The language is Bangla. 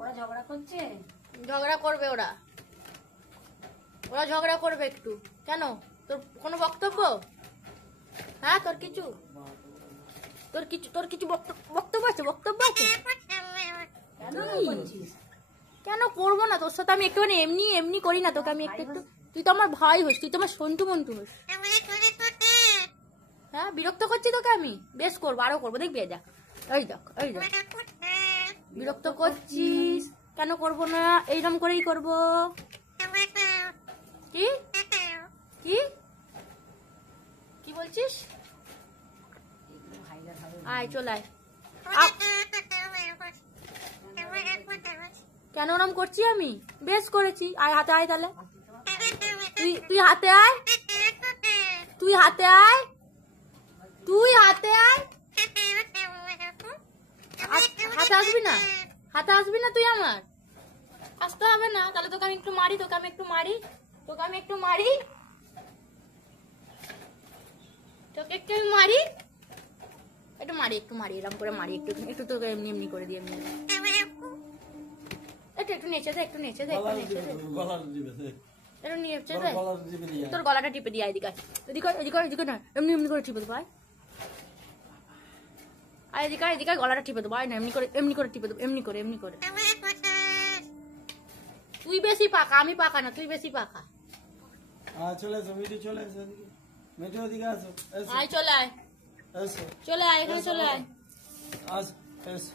ওরা ঝগড়া করছে। ঝগড়া করবে ওরা, ওরা ঝগড়া করবে একটু। কেন, তোর কোনো বক্তব্য? হ্যাঁ, তোর কিছু বক্তব্য আছে? বক্তব্য আছে? কেন করবো না তোর সাথে? আমি একটুখানি এমনি এমনি করি না তোকে? আমি একটু একটু, তুই তো আমার ভাই হোস, তুই তো আমার সন্টু মন্টু হোস। হ্যাঁ, বিরক্ত করছি তোকে আমি? বেশ করবো, আরো করবো, দেখবি? দেখ, এই দেখ, এই দেখ, বিরক্ত করছিস। কেন করবো না? এইরকম করেই করবো। কি কি কি বলছিস? আয়, চলে আয়। কেন ওরম করছি আমি? বেশ করেছি। আয়, হাতে আয় তাহলে। তুই হাতে আয়, তুই হাতে আয়, তুই হাতে আয়। হাতে আসবি না? হাতে আসবি না তুই? আমার আসতে হবে না। তাহলে তোকে আমি একটু মারি, তোকে আমি একটু মারি, তোকে আমি একটু মারি, তোকে একটু আমি মারি, একটু মারি, একটু মারি, এরকম করে মারি, একটু একটু তোকে এমনি এমনি করে দিই, এমনি একটু একটু নেচে দে, একটু নেচে দে, একটু নেচে দে, একটু নেচে দে। তোর গলাটা টিপে দিয়ে এদিকে, এদিকে এদিকে এদিকে না, এমনি এমনি করে টিপে দেবো। আর এদিকে এদিকে গলাটা টিপে দেবো। না, এমনি করে টিপে দেবো, এমনি করে, এমনি করে। তুই বেশি পাকা, আমি পাকা না, তুই বেশি পাকা। চলে এসো মিঠু, চলে এসো এদিকে। মিঠু ওদিকে আসো। আয়, চলে আয়, এসো, চলে আয়, এখানে চলে আয়। আসো, এসো।